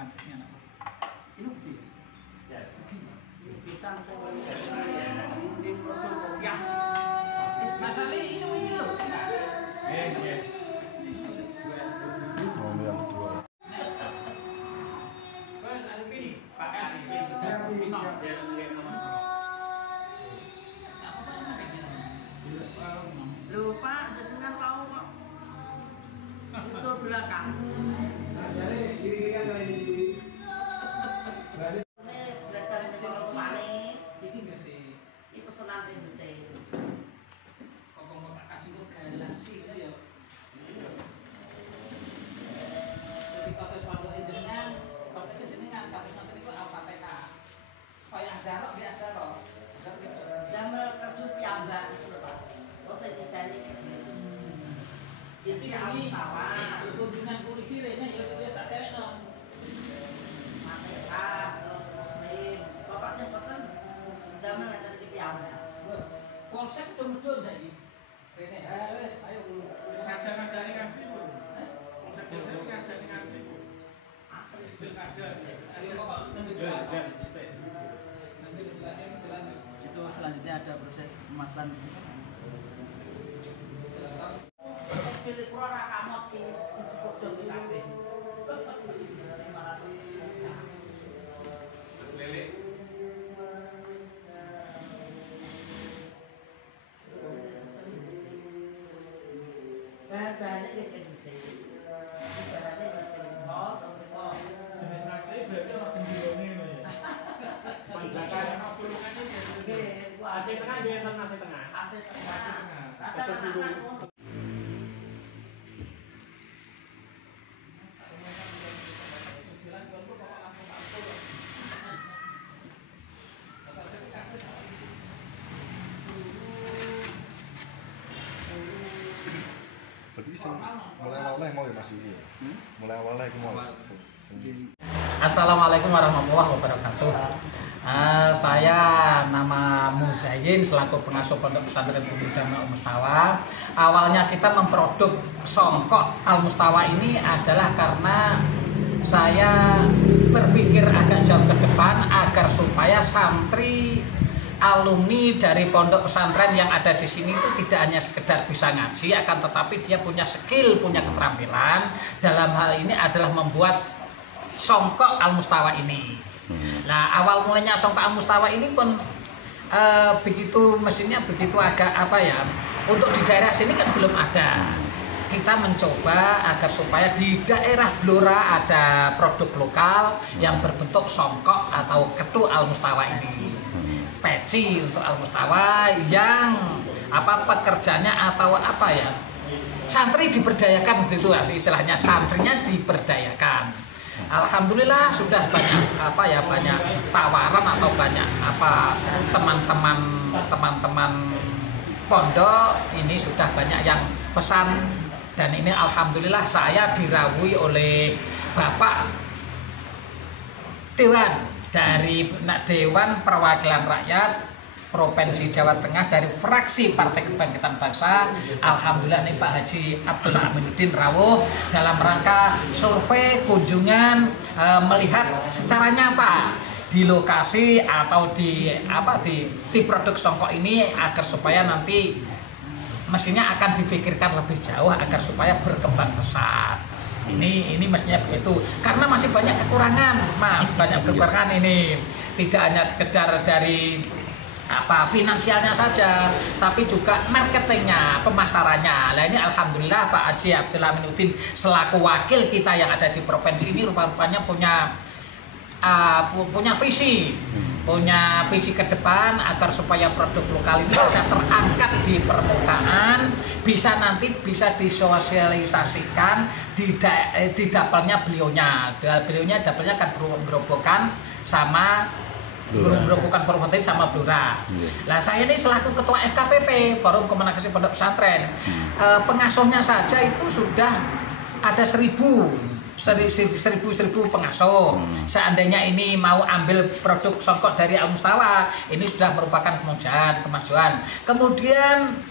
ngaduknya anak. Ini besi. Ya, Pisang saya di ya. Mas Ali ini loh. iya. Oh, yang kedua. Terus ada ini, Pak S. Lupa, jenengan tahu kok. Usul belakang. Ini bersih. Ini pesanan yang bersih. Kok mau tak kasih kok galaksi ya. Jadi kata sepanduk jenengan, kata jenengan nanti itu LKPK. Kayak Azharok biasa toh. Damel kerdus piyambak itu Pak. Oh saya desain ini. Itu yang tawa. Kunjungan polisi lainnya ya sudah tak cewek no. Mateka terus muslim. Bapak saya pesen damel ngeten iki piyambak. Polsek cuma-cuma saja. Rene, wes ayo Wis ngajar-ngajari ngasih, Bu. Ngajar-ngajari ngasih, Bu. Asli. Ada. ayo pokok nanti Itu selanjutnya ada proses kemasan. Pilih kurang rakamot ini cukup jauh kabeh. Mas Lele. Bahan-bahannya kayak gitu. Bahannya Jenis nasi berarti ono jendilone ngono ya. Pandakan ono pulungan iki. AC tengah dia nasi tengah. AC tengah. Atas dulu. Berarti mulai awalnya mau ya Mas Yuli. Mulai awalnya itu mau. Assalamualaikum warahmatullahi wabarakatuh. Saya nama Muzayyin selaku pengasuh Pondok Pesantren Pemuda Al Mustawa. Awalnya kita memproduk songkok Al Mustawa ini adalah karena saya berpikir agak jauh ke depan agar supaya santri alumni dari pondok pesantren yang ada di sini itu tidak hanya sekedar bisa ngaji, akan tetapi dia punya skill, punya keterampilan. Dalam hal ini adalah membuat songkok Al Mustawa ini. Nah, awal mulanya songkok Al Mustawa ini pun begitu mesinnya begitu agak apa ya, untuk di daerah sini kan belum ada. Kita mencoba agar supaya di daerah Blora ada produk lokal yang berbentuk songkok atau ketu Al Mustawa ini. Peci untuk Al Mustawa yang apa pekerjaannya atau apa ya, santri diberdayakan begitu sih istilahnya, santrinya diberdayakan. Alhamdulillah sudah banyak apa ya, banyak tawaran atau banyak apa teman-teman pondok ini sudah banyak yang pesan, dan ini alhamdulillah saya dirawui oleh Bapak Dewan dari Dewan Perwakilan Rakyat Provinsi Jawa Tengah dari fraksi Partai Kebangkitan Bangsa. Alhamdulillah nih Pak Haji Abdullah Aminuddin rawuh dalam rangka survei kunjungan melihat secara nyata di lokasi atau di produk songkok ini agar supaya nanti mestinya akan difikirkan lebih jauh agar supaya berkembang pesat. Ini mestinya begitu, karena masih banyak kekurangan, Mas, banyak kekurangan ini. Tidak hanya sekedar dari finansialnya saja, tapi juga marketingnya, pemasarannya. Nah ini alhamdulillah Pak Haji Abdullah Aminuddin selaku wakil kita yang ada di provinsi ini rupanya punya visi ke depan agar supaya produk lokal ini bisa terangkat di permukaan, nanti bisa disosialisasikan di dapelnya beliaunya. Beliaunya dapelnya akan bergerobokan sama Gerobokan Purwokerto sama Blora. Nah saya ini selaku ketua FKPP Forum Komunikasi Pondok Pesantren, pengasuhnya saja itu sudah ada 1.000 pengasuh. Seandainya ini mau ambil produk songkok dari Al Mustawa, ini sudah merupakan kemajuan. Kemudian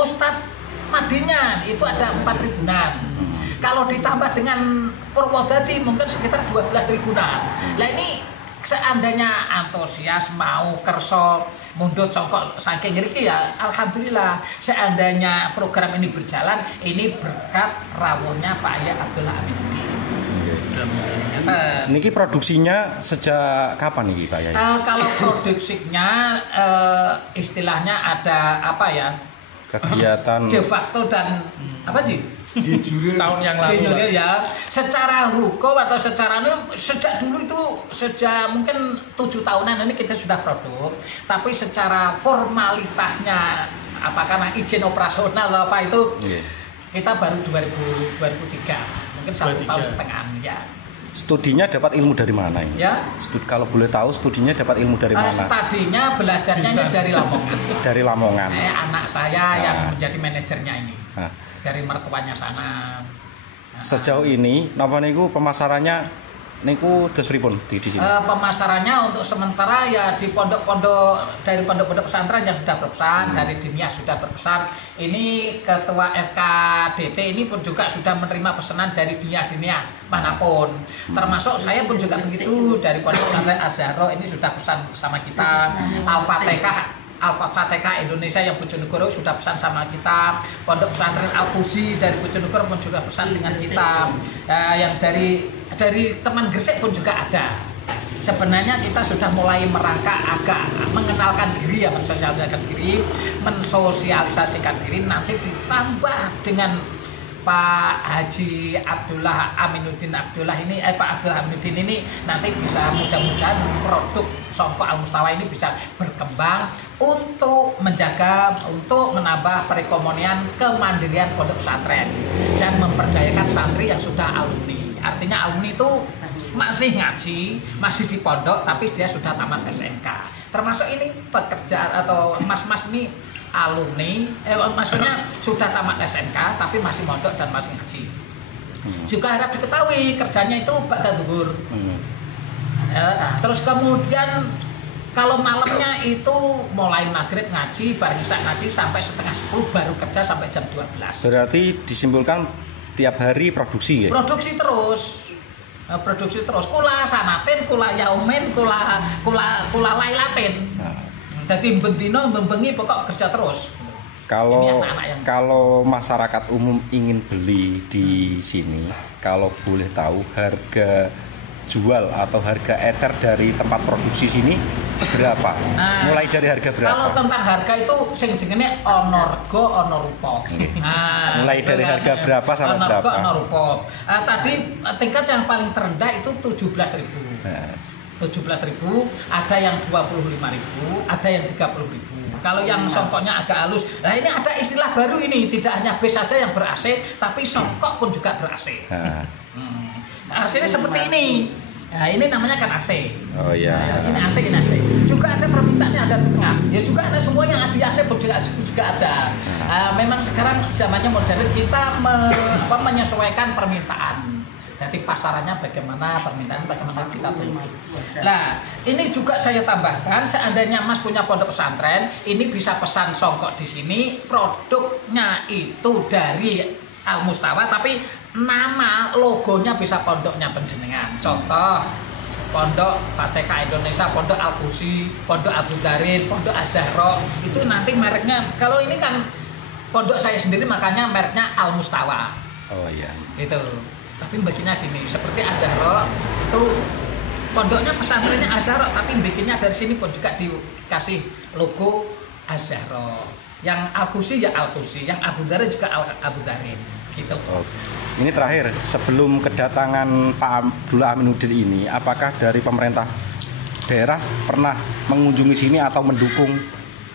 Ustadz Madinya itu ada 4.000-an. Kalau ditambah dengan Purwodadi mungkin sekitar 12 ribuan. Lah ini seandainya antusias mau kerso mundut songkok saking ngriki ya alhamdulillah. Seandainya program ini berjalan, ini berkat rawuhnya Pak Yai Abdullah Aminuddin. Niki produksinya sejak kapan nih Pak Yai? Kalau produksinya istilahnya ada apa ya? Kegiatan De facto dan apa sih? Setahun yang lalu. Ya, secara hukum atau secara sejak dulu itu sejak mungkin 7 tahunan ini kita sudah produk, tapi secara formalitasnya apa karena izin operasional atau apa itu kita baru 2003, mungkin 1 tahun setengah ya. Studinya dapat ilmu dari mana ini? Ya. Kalau boleh tahu studinya dapat ilmu dari mana? Studinya belajarnya ini dari Lamongan. Dari Lamongan. Anak saya yang menjadi manajernya ini. Dari mertuanya sana. Sejauh ini napa niku pemasarannya niku dos pripun di sini? Pemasarannya untuk sementara ya di pondok-pondok dari pondok-pondok pesantren yang sudah berpesan, dari dinia sudah berpesan. Ini ketua FKDT ini pun juga sudah menerima pesanan dari dinia manapun. Termasuk saya pun juga begitu dari pondok pesantren Az-Zahra ini sudah pesan sama kita. Al-Fatihah Indonesia yang Bojonegoro sudah pesan sama kita. Pondok pesantren Al-Fuzi dari Bojonegoro pun juga pesan dengan kita. Yang dari teman Gresik pun juga ada. Sebenarnya kita sudah mulai merangkak agak mengenalkan diri ya, mensosialisasikan diri nanti ditambah dengan Pak Haji Abdullah Aminuddin ini Pak Abdullah Aminuddin ini nanti bisa mudah-mudahan produk Songkok Al-Mustawa ini bisa berkembang untuk menjaga, untuk menambah perekonomian kemandirian pondok pesantren dan memperdayakan santri yang sudah alumni. Artinya alumni itu masih ngaji, masih di pondok tapi dia sudah tamat SMK. Termasuk ini pekerjaan atau mas-mas ini alumni, maksudnya sudah tamat SMK tapi masih mondok dan masih ngaji. Juga harap diketahui kerjanya itu ba'da zuhur. Terus kemudian kalau malamnya itu mulai maghrib ngaji, bareng isya ngaji sampai setengah 10 baru kerja sampai jam 12. Berarti disimpulkan tiap hari produksi ya? Produksi terus, kula sanatin, kula yaumin, kula lailatin. Jadi bendino membengi pokok kerja terus. Kalau masyarakat umum ingin beli di sini, kalau boleh tahu harga jual atau harga ecer dari tempat produksi sini berapa? Mulai dari harga berapa? Kalau tentang harga itu sing jenenge ana rega ana rupa. Mulai dari harga berapa sampai berapa? Ana rupa. Tadi tingkat yang paling terendah itu 17.000. 17.000, ada yang 25.000, ada yang 30.000. Kalau yang songkoknya agak halus, nah ini ada istilah baru ini, tidak hanya base saja yang ber-AC, tapi songkok pun juga ber-AC. AC-nya seperti ini. Nah, ini namanya kan AC. Oh iya. Ini AC, ini AC. Juga ada permintaannya ada di tengah. Ya juga ada semua yang di AC pun juga ada. Memang sekarang zamannya modern, kita menyesuaikan permintaan. Jadi pasarannya bagaimana, permintaan bagaimana kita tunggu. Nah, ini juga saya tambahkan, seandainya Mas punya pondok pesantren, ini bisa pesan songkok di sini, produknya itu dari Al-Mustawa, tapi nama logonya bisa pondoknya penjenengan. Contoh, pondok Fatihah Indonesia, pondok Al-Fuzi, pondok Abu Dharin, pondok Az-Zahra, itu nanti mereknya, kalau ini kan pondok saya sendiri makanya mereknya Al-Mustawa. Oh iya. Itu. Tapi bikinnya sini seperti Az-Zahra itu pondoknya pesantrennya Az-Zahra tapi bikinnya dari sini pun juga dikasih logo Az-Zahra. Yang Al-Fuzi ya Al-Fuzi, yang Abu Dharin juga Abu Dharin gitu. Oh. Ini terakhir, sebelum kedatangan Pak Abdullah Aminuddin ini, apakah dari pemerintah daerah pernah mengunjungi sini atau mendukung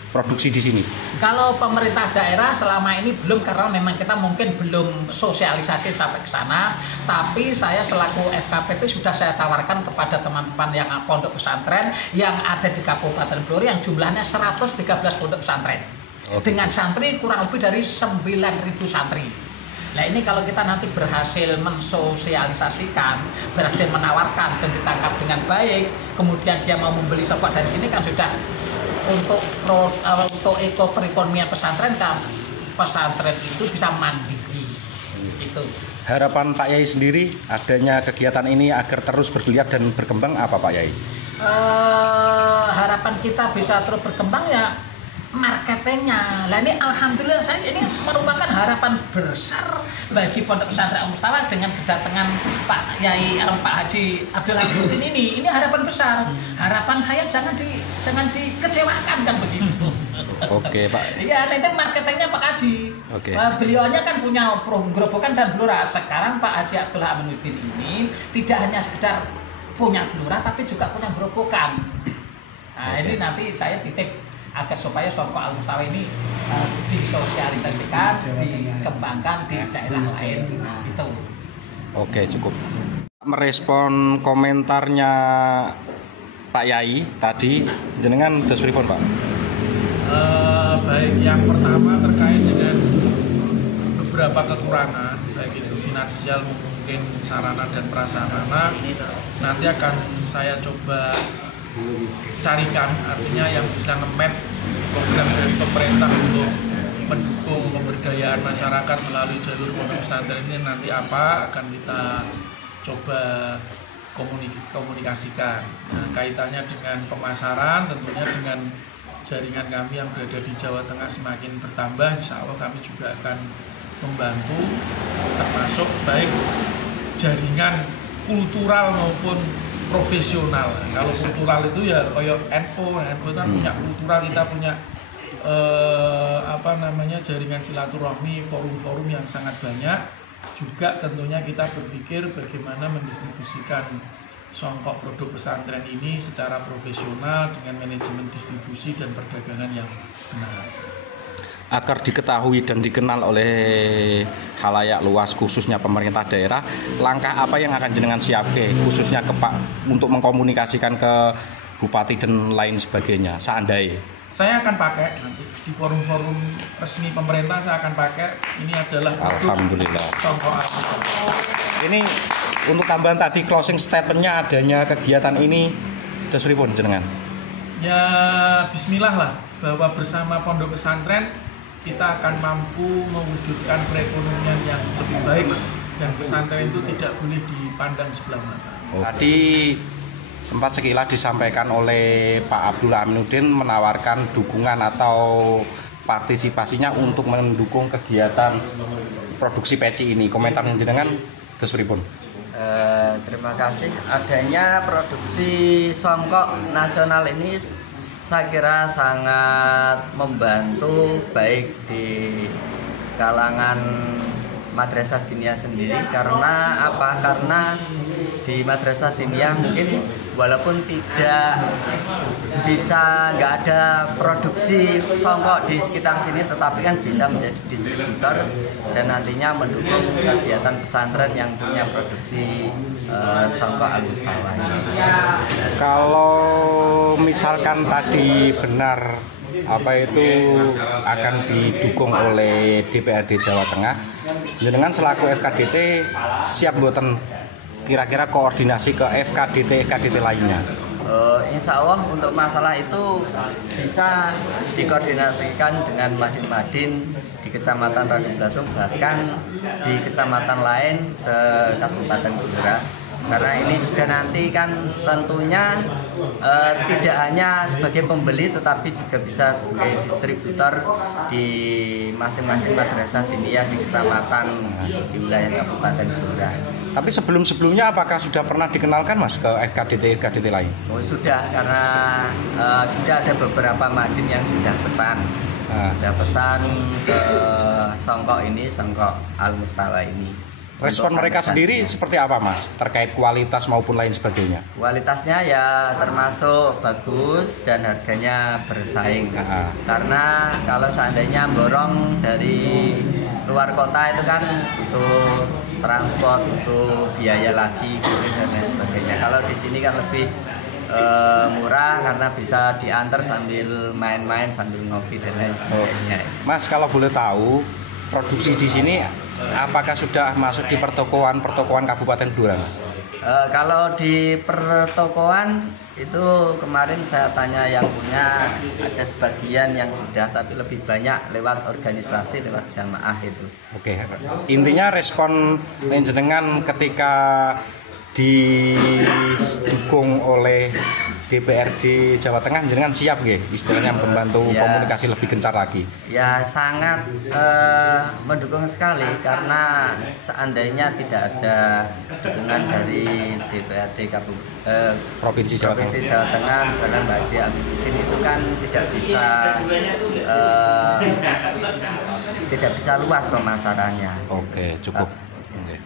produksi di sini? Kalau pemerintah daerah selama ini belum, karena memang kita mungkin belum sosialisasi sampai ke sana. Tapi saya selaku FKPP sudah saya tawarkan kepada teman-teman yang pondok pesantren yang ada di Kabupaten Blora yang jumlahnya 113 pondok pesantren. Dengan santri kurang lebih dari 9.000 santri. Nah ini kalau kita nanti berhasil mensosialisasikan, berhasil menawarkan dan ditangkap dengan baik, kemudian dia mau membeli songkok dari sini kan sudah untuk perekonomian pesantren kan, pesantren itu bisa mandiri itu. harapan Pak Yai sendiri adanya kegiatan ini agar terus bergeliat dan berkembang apa Pak Yai? Harapan kita bisa terus berkembang ya marketingnya. Lah ini alhamdulillah saya ini merupakan harapan besar bagi Pondok Pesantren Al Mustawa dengan kedatangan Pak Yai Pak Haji Abdul Hamidin ini. Ini harapan besar. Harapan saya jangan dikecewakan kan begitu. Oke Pak. Iya, nanti marketingnya Pak Haji. Oke. Beliaunya kan punya gerobokan dan blora. Sekarang Pak Haji Abdul Hamidin ini tidak hanya sekedar punya blora tapi juga punya gerobokan. Nah, ini nanti saya titik agar supaya Songkok Al Mustawa ini disosialisasikan, dikembangkan di daerah lain gitu. Oke, cukup. Merespon komentarnya Pak Yai tadi, jenengan dos pripun Pak? Baik, yang pertama terkait dengan beberapa kekurangan, baik itu finansial mungkin sarana dan prasarana, nanti akan saya coba carikan, artinya yang bisa nge-map program dari pemerintah untuk mendukung pemberdayaan masyarakat melalui jalur pondok pesantren ini nanti apa akan kita coba komunikasikan. Nah, kaitannya dengan pemasaran tentunya dengan jaringan kami yang berada di Jawa Tengah semakin bertambah, insya Allah kami juga akan membantu termasuk baik jaringan kultural maupun profesional. Kalau kultural itu ya kayak NU itu kan punya kultural, kita punya jaringan silaturahmi, forum-forum yang sangat banyak. Juga tentunya kita berpikir bagaimana mendistribusikan Songkok produk pesantren ini secara profesional dengan manajemen distribusi dan perdagangan yang benar. Agar diketahui dan dikenal oleh halayak luas khususnya pemerintah daerah, langkah apa yang akan jenengan siapke khususnya ke Pak untuk mengkomunikasikan ke bupati dan lain sebagainya seandainya? Saya akan pakai nanti di forum-forum resmi pemerintah, saya akan pakai ini adalah alhamdulillah Songkok Al Mustawa. Ini untuk tambahan tadi closing statementnya adanya kegiatan ini dos pripun jenengan? Ya bismillah lah, bahwa bersama pondok pesantren kita akan mampu mewujudkan perekonomian yang lebih baik dan pesantren itu tidak boleh dipandang sebelah mata. Tadi sempat sekilas disampaikan oleh Pak Abdul Aminuddin menawarkan dukungan atau partisipasinya untuk mendukung kegiatan produksi peci ini. Komentar jenengan terus pripun? Terima kasih. Adanya produksi Songkok nasional ini saya kira sangat membantu baik di kalangan madrasah diniyah sendiri. Karena apa? Karena di madrasah diniyah mungkin walaupun nggak ada produksi Songkok di sekitar sini, tetapi kan bisa menjadi distributor dan nantinya mendukung kegiatan pesantren yang punya produksi Songkok Al Mustawa. Kalau misalkan tadi benar apa itu akan didukung oleh DPRD Jawa Tengah, jenengan selaku FKDT siap mboten kira-kira koordinasi ke FKDT lainnya? Insya Allah untuk masalah itu bisa dikoordinasikan dengan Madin-Madin di Kecamatan Ranum Blatung, bahkan di kecamatan lain se-Kabupaten Blora. Karena ini juga nanti kan tentunya tidak hanya sebagai pembeli tetapi juga bisa sebagai distributor di masing-masing madrasah diniyah di kecamatan di wilayah Kabupaten Blora. Tapi sebelumnya apakah sudah pernah dikenalkan Mas ke FKDT lain? Oh sudah, karena sudah ada beberapa madin yang sudah pesan. Sudah pesan ke Songkok ini, Songkok Al Mustawa ini. Respon mereka sendiri seperti apa Mas? Terkait kualitas maupun lain sebagainya? Kualitasnya ya termasuk bagus dan harganya bersaing. Karena kalau seandainya borong dari luar kota itu kan butuh transport, butuh biaya lagi dan lain sebagainya. Kalau di sini kan lebih murah karena bisa diantar sambil main-main, sambil ngopi dan lain sebagainya. Mas kalau boleh tahu, produksi di sini apakah sudah masuk di pertokoan Kabupaten Blora Mas? Kalau di pertokoan itu kemarin saya tanya yang punya, ada sebagian yang sudah, tapi lebih banyak lewat organisasi, lewat jamaah itu. Oke, intinya respon jenengan ketika didukung oleh DPRD Jawa Tengah, jenengan siap nggih istilahnya membantu Ya. komunikasi lebih gencar lagi. Ya sangat mendukung sekali, karena seandainya tidak ada dukungan dari DPRD Provinsi Jawa Tengah. Provinsi Jawa Tengah, misalnya Mbak Haji Amiruddin itu kan tidak bisa luas pemasarannya. Oke, cukup. Oke.